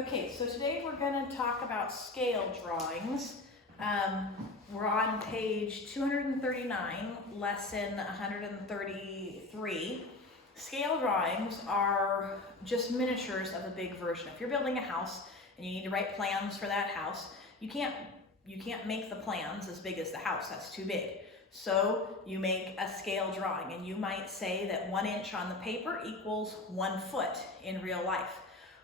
Okay, so today we're going to talk about scale drawings. We're on page 239, lesson 133. Scale drawings are just miniatures of a big version. If you're building a house and you need to write plans for that house, you can't make the plans as big as the house. That's too big. So you make a scale drawing, and you might say that 1 inch on the paper equals 1 foot in real life.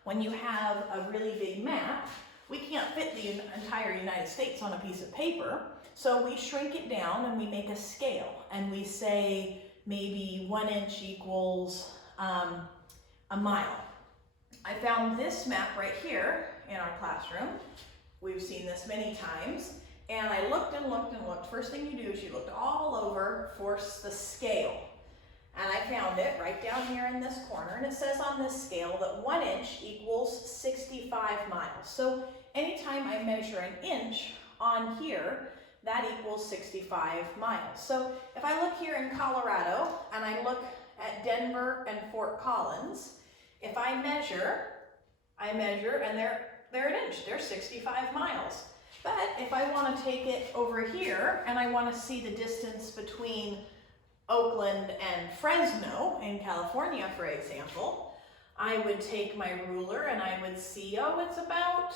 When you have a really big map, we can't fit the entire United States on a piece of paper, so we shrink it down and we make a scale, and we say maybe 1 inch equals a mile. I found this map right here in our classroom. We've seen this many times, and I looked and looked and looked. First thing you do is you looked all over for the scale. And I found it right down here in this corner, and it says on this scale that 1 inch equals 65 miles. So anytime I measure an inch on here, that equals 65 miles. So if I look here in Colorado and I look at Denver and Fort Collins, if I measure and they're an inch, they're 65 miles. But if I want to take it over here and I want to see the distance between Oakland and Fresno in California, for example, I would take my ruler and I would see, oh, it's about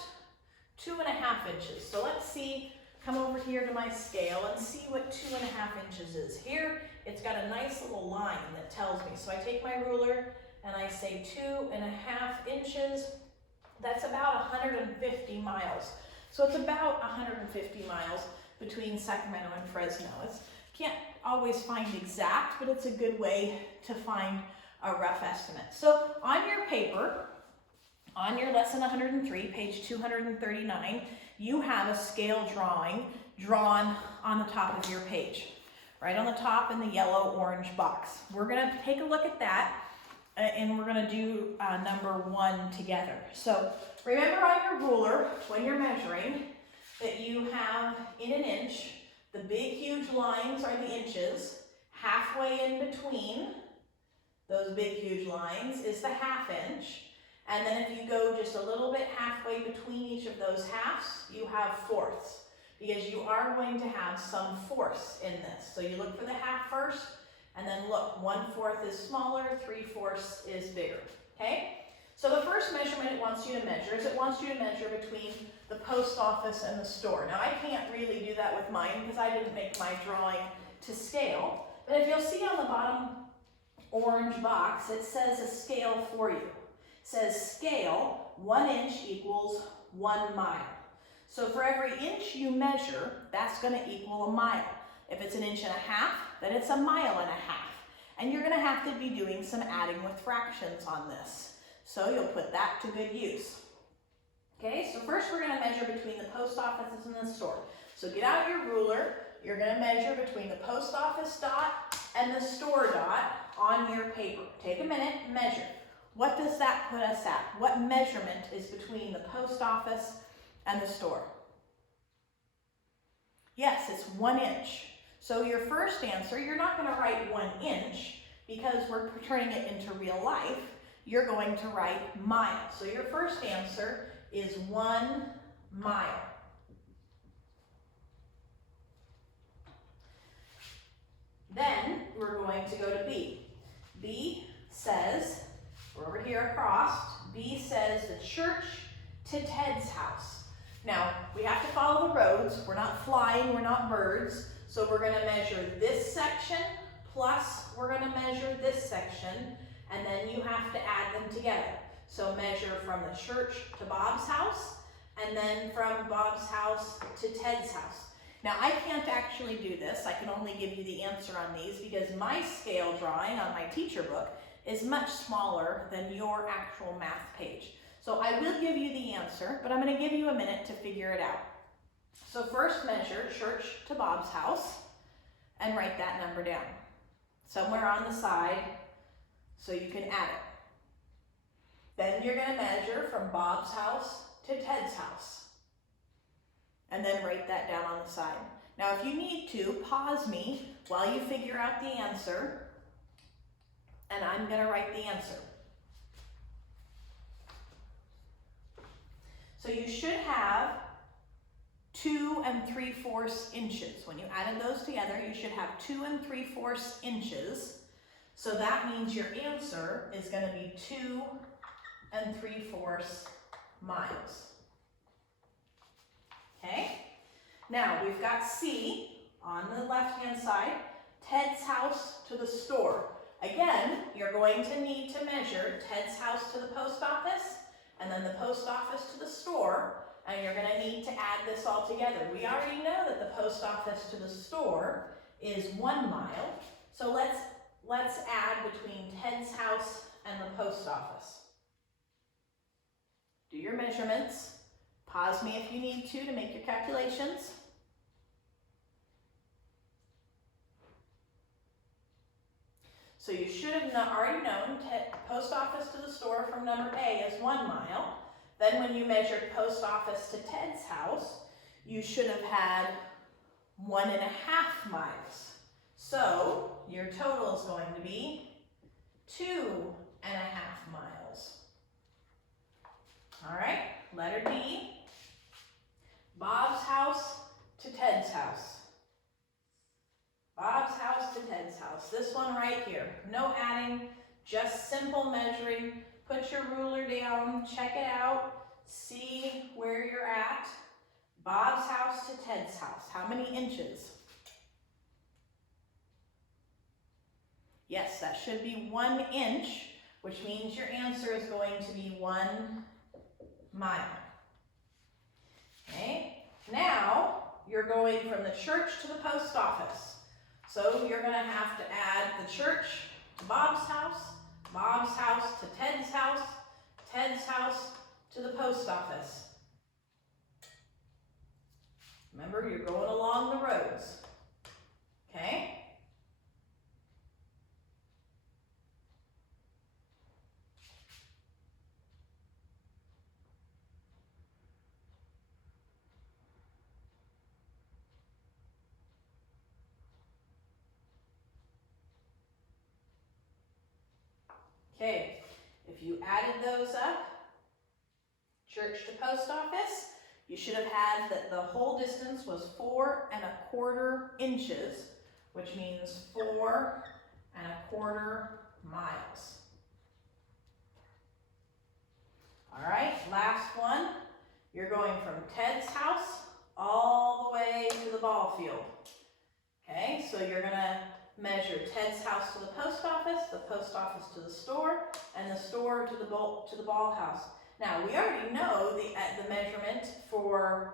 2.5 inches. So let's see, come over here to my scale and see what 2.5 inches is. Here, it's got a nice little line that tells me. So I take my ruler and I say 2.5 inches. That's about 150 miles. So it's about 150 miles between Sacramento and Fresno. Can't always find exact, but it's a good way to find a rough estimate. So on your paper, on your lesson 103, page 239, you have a scale drawing drawn on the top of your page, right on the top in the yellow-orange box. We're going to take a look at that, and we're going to do number 1 together. So remember on your ruler, when you're measuring, that you have in an inch, the big, huge lines are the inches. Halfway in between those big, huge lines is the 1/2 inch. And then if you go just a little bit halfway between each of those halves, you have fourths, because you are going to have some fourths in this. So you look for the 1/2 first, and then look, 1/4 is smaller, 3/4 is bigger, okay? So the first measurement it wants you to measure is it wants you to measure between the post office and the store. Now I can't really do that with mine because I didn't make my drawing to scale, but if you'll see on the bottom orange box, it says a scale for you. It says scale, 1 inch equals 1 mile. So for every inch you measure, that's going to equal a mile. If it's 1.5 inches, then it's 1.5 miles. And you're going to have to be doing some adding with fractions on this. So you'll put that to good use. Okay, so first we're going to measure between the post offices and the store. So get out your ruler. You're going to measure between the post office dot and the store dot on your paper. Take a minute and measure. What does that put us at? What measurement is between the post office and the store? Yes, it's 1 inch. So your first answer, you're not going to write 1 inch because we're turning it into real life. You're going to write mile. So your first answer is 1 mile. Then we're going to go to B. B says, we're over here across, B says the church to Ted's house. Now, we have to follow the roads. We're not flying, we're not birds. So we're going to measure this section, plus we're going to measure this section, and then you have to add them together. So measure from the church to Bob's house, and then from Bob's house to Ted's house. Now I can't actually do this. I can only give you the answer on these because my scale drawing on my teacher book is much smaller than your actual math page. So I will give you the answer, but I'm going to give you a minute to figure it out. So first measure church to Bob's house and write that number down somewhere on the side so you can add it. Then you're going to measure from Bob's house to Ted's house. And then write that down on the side. Now if you need to, pause me while you figure out the answer, and I'm going to write the answer. So you should have 2 3/4 inches. When you added those together, you should have 2 3/4 inches. So that means your answer is going to be 2 3/4 miles. Okay? Now we've got C on the left-hand side, Ted's house to the store. Again, you're going to need to measure Ted's house to the post office and then the post office to the store, and you're going to need to add this all together. We already know that the post office to the store is 1 mile, so let's add between Ted's house and the post office. Do your measurements. Pause me if you need to make your calculations. So you should have already known post office to the store from number A is 1 mile. Then when you measured post office to Ted's house, you should have had 1.5 miles. So your total is going to be 2.5 miles. All right, letter D. Bob's house to Ted's house. Bob's house to Ted's house. This one right here. No adding, just simple measuring. Put your ruler down, check it out, see where you're at. Bob's house to Ted's house. How many inches? Yes, that should be 1 inch, which means your answer is going to be 1 mile. Okay, now you're going from the church to the post office. So you're going to have to add the church to Bob's house to Ted's house to the post office. Remember, you're going along the roads. Okay? Okay, if you added those up, church to post office, you should have had that the whole distance was 4.25 inches, which means 4.25 miles. All right, last one. You're going from Ted's house all the way to the ball field. Okay, so you're going to measure Ted's house to the post office to the store, and the store to the ball house. Now, we already know the measurement for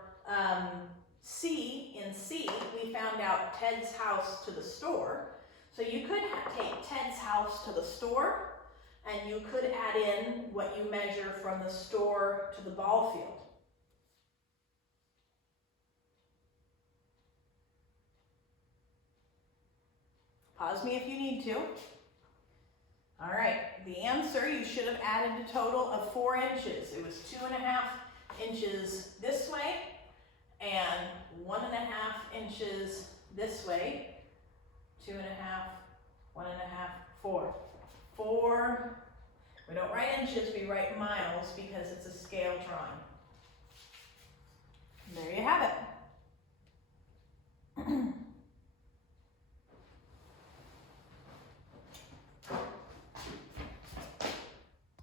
C. In C, we found out Ted's house to the store. So you could take Ted's house to the store, and you could add in what you measure from the store to the ball field. Pause me if you need to. All right, the answer, you should have added a total of 4 inches. It was 2.5 inches this way and 1.5 inches this way. 2.5, 1.5, 4. 4. We don't write inches, we write miles because it's a scale drawing. There you have it.